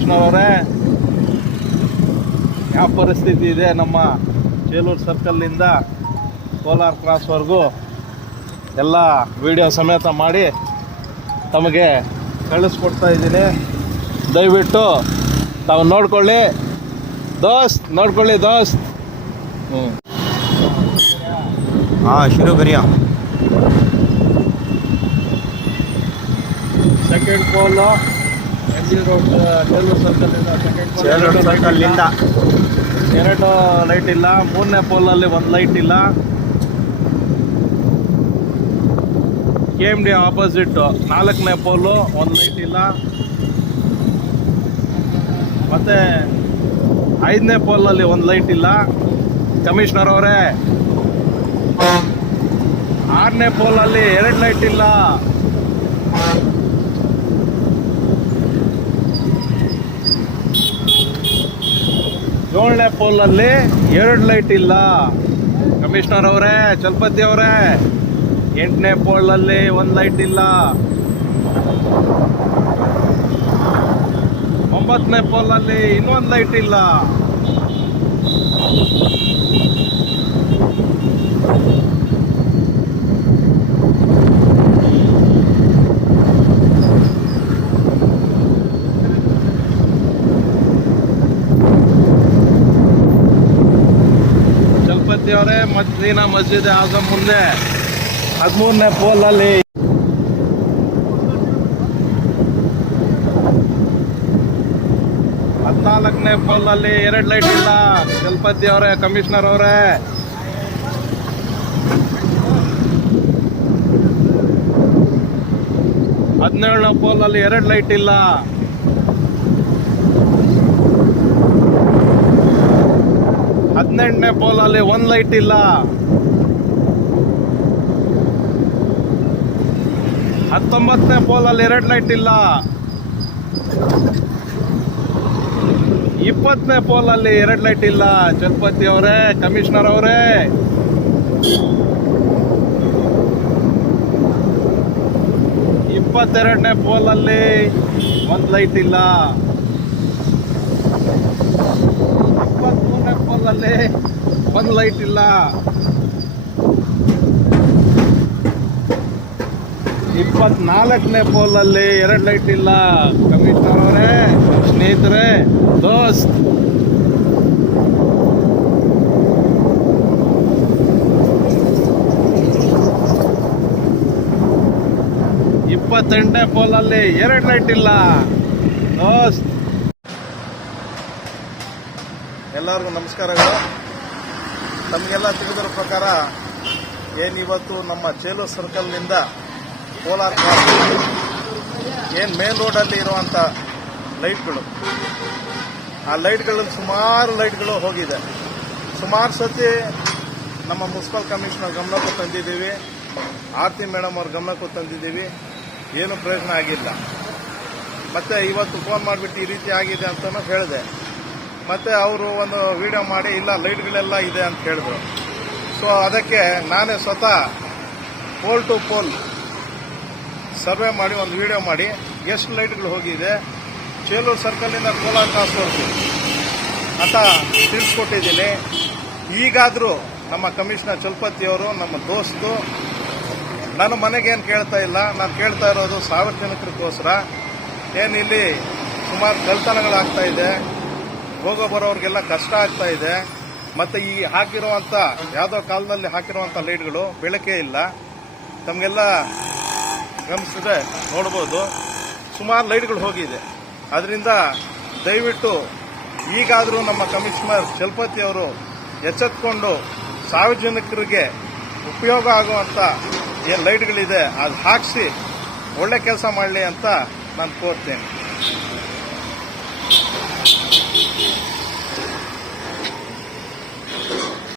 Commissioner ಯಾವ ಪರಿಸ್ಥಿತಿ ಇದೆ ನಮ್ಮ ಚೇಲೂರು ಸರ್ಕಲ್ನಿಂದ ಕೋಲಾರ ಕ್ರಾಸ್ವರೆಗೂ ಎಲ್ಲ ವಿಡಿಯೋ ಸಮೇತ ಮಾಡಿ ತಮಗೆ ಕಳಿಸ್ಕೊಡ್ತಾ ಇದ್ದೀನಿ. ದಯವಿಟ್ಟು ತಾವು ನೋಡ್ಕೊಳ್ಳಿ. ದೋಸ್ತ್ ನೋಡ್ಕೊಳ್ಳಿ ದೋಸ್ತ್. ಹಾಂ ಶುರು ಬರಿಯ second pole G road second ಎರಡು ಲೈಟ್ ಇಲ್ಲ ಮೂರನೇ ಪೋಲಲ್ಲಿ ಒಂದು ಲೈಟ್ ಇಲ್ಲ. ಕೆ ಎಂ ಡಿ ಆಪೋಸಿಟ್ ನಾಲ್ಕನೇ ಪೋಲು ಒಂದು ಲೈಟ್ ಇಲ್ಲ. ಮತ್ತೆ ಐದನೇ ಪೋಲಲ್ಲಿ ಒಂದು ಲೈಟ್ ಇಲ್ಲ. ಕಮಿಷನರ್ ಅವರೇ ಆರನೇ ಪೋಲಲ್ಲಿ ಎರಡು ಲೈಟ್ ಇಲ್ಲ. ಏಳನೇ ಪೋಲಲ್ಲಿ ಎರಡು ಲೈಟ್ ಇಲ್ಲ. ಕಮಿಷನರ್ ಅವರೇ, ಚಲಪತಿ ಅವರೇ, ಎಂಟನೇ ಪೋಲಲ್ಲಿ ಒಂದು ಲೈಟ್ ಇಲ್ಲ. ಒಂಬತ್ತನೇ ಪೋಲಲ್ಲಿ ಇನ್ನೊಂದು ಲೈಟ್ ಇಲ್ಲ ಚಲಪತಿ ಅವರೇ ಮದೀನಾ ಮಸ್ಜಿದ್ ಆಜಮ್ ಮುಂದೆ ಹದಿಮೂರನೇ ಪೋಲಲ್ಲಿ ಹದಿನಾಲ್ಕನೇ ಅಲ್ಲಿ ಎರಡು ಲೈಟ್ ಇಲ್ಲ. ಗಲ್ಪತಿ ಅವರೇ ಕಮಿಷನರ್ ಅವರೇ. ಹದಿನೇಳನೇ ಪೋಲಲ್ಲಿ ಎರಡು ಲೈಟ್ ಇಲ್ಲ. ಹದಿನೆಂಟನೇ ಪೋಲಲ್ಲಿ ಒಂದು ಲೈಟ್ ಇಲ್ಲ. ಹತ್ತೊಂಬತ್ತನೇ ಪೋಲಲ್ಲಿ ಎರಡು ಲೈಟ್ ಇಲ್ಲ. ಇಪ್ಪತ್ತನೇ ಪೋಲಲ್ಲಿ ಎರಡು ಲೈಟ್ ಇಲ್ಲ. ಚಲಪತಿ ಅವರೇ, ಕಮಿಷನರ್ ಅವರೇ. ಇಪ್ಪತ್ತೆರಡನೇ ಪೋಲಲ್ಲಿ ಒಂದು ಲೈಟ್ ಇಲ್ಲ. ಪೋಲಲ್ಲಿ ಒಂದು ಲೈಟ್ ಇಲ್ಲ. ಇಪ್ಪತ್ನಾಲ್ಕನೇ ಪೋಲಲ್ಲಿ ಎರಡು ಲೈಟ್ ಇಲ್ಲ. ಕಮಿಷನರ್ ಅವರೇ, ಸ್ನೇಹಿತರೆ, ದೋಸ್ತ್. ಇಪ್ಪತ್ತೆಂಟನೇ ಪೋಲಲ್ಲಿ ಎರಡು ಲೈಟ್ ಇಲ್ಲ. ದೋಸ್ತ್. ಎಲ್ಲರಿಗೂ ನಮಸ್ಕಾರಗಳು. ನಮಗೆಲ್ಲ ತಿಳಿದಿರೋ ಪ್ರಕಾರ ಏನಿವತ್ತು ನಮ್ಮ ಚೇಲು ಸರ್ಕಲ್ನಿಂದ ಕೋಲಾರ ಏನು ಮೇನ್ ರೋಡಲ್ಲಿ ಇರುವಂಥ ಲೈಟ್ಗಳು ಆ ಲೈಟ್ಗಳಲ್ಲಿ ಸುಮಾರು ಲೈಟ್ಗಳು ಹೋಗಿದೆ. ಸುಮಾರು ಸತಿ ನಮ್ಮ ಮುನ್ಸಿಪಲ್ ಕಮಿಷನರ್ ಗಮನಕ್ಕೂ ತಂದಿದ್ದೀವಿ. ಆರ್ತಿ ಮೇಡಮ್ ಅವ್ರ ಗಮನಕ್ಕೂ ತಂದಿದ್ದೀವಿ. ಏನು ಪ್ರಯೋಜನ ಆಗಿಲ್ಲ. ಮತ್ತೆ ಇವತ್ತು ಫೋನ್ ಮಾಡಿಬಿಟ್ಟು ಈ ರೀತಿ ಆಗಿದೆ ಅಂತಲೂ ಹೇಳಿದೆ. ಮತ್ತೆ ಅವರು ಒಂದು ವಿಡಿಯೋ ಮಾಡಿ, ಇಲ್ಲ, ಲೈಟ್ಗಳೆಲ್ಲ ಇದೆ ಅಂತ ಹೇಳಿದ್ರು. ಸೊ ಅದಕ್ಕೆ ನಾನೇ ಸ್ವತಃ ಪೋಲ್ ಟು ಪೋಲ್ ಸರ್ವೆ ಮಾಡಿ, ಒಂದು ವಿಡಿಯೋ ಮಾಡಿ, ಎಷ್ಟು ಲೈಟ್ಗಳು ಹೋಗಿದೆ? ಚೇಲೂರು ಸರ್ಕಲ್ನಿಂದ ಕೋಲಾರ ಕಾಸ್ವರೆಗೂ ಅಂತ ತಿಳಿಸ್ಕೊಟ್ಟಿದ್ದೀನಿ. ಈಗಾದರೂ ನಮ್ಮ ಕಮಿಷನರ್ ಚಲಪತಿಯವರು ನಮ್ಮ ದೋಸ್ತು, ನನ್ನ ಮನೆಗೇನು ಕೇಳ್ತಾ ಇಲ್ಲ. ನಾನು ಕೇಳ್ತಾ ಇರೋದು ಸಾರ್ವಜನಿಕರಿಗೋಸ್ಕರ. ಏನಿಲ್ಲಿ ಸುಮಾರು ಕಳ್ತನಗಳಾಗ್ತಾ ಇದೆ. ಹೋಗೋ ಬರೋರಿಗೆಲ್ಲ ಕಷ್ಟ ಆಗ್ತಾ ಇದೆ. ಮತ್ತೆ ಈ ಹಾಕಿರುವಂಥ ಯಾವುದೋ ಕಾಲದಲ್ಲಿ ಹಾಕಿರುವಂಥ ಲೈಟ್ಗಳು ಬೆಳಕೇ ಇಲ್ಲ. ತಮಗೆಲ್ಲ ಗಮನಿಸಿದ್ರೆ ನೋಡ್ಬೋದು. ಸುಮಾರು ಲೈಟ್ಗಳು ಹೋಗಿದೆ. ಅದರಿಂದ ದಯವಿಟ್ಟು ಈಗಾದರೂ ನಮ್ಮ ಕಮಿಷನರ್ ಚಲಪತಿಯವರು ಎಚ್ಚೆತ್ಕೊಂಡು ಸಾರ್ವಜನಿಕರಿಗೆ ಉಪಯೋಗ ಆಗುವಂಥ ಏನು ಲೈಟ್ಗಳಿದೆ, ಅದು ಹಾಕಿಸಿ ಒಳ್ಳೆ ಕೆಲಸ ಮಾಡಲಿ ಅಂತ ನಾನು ಕೋರ್ತೇನೆ.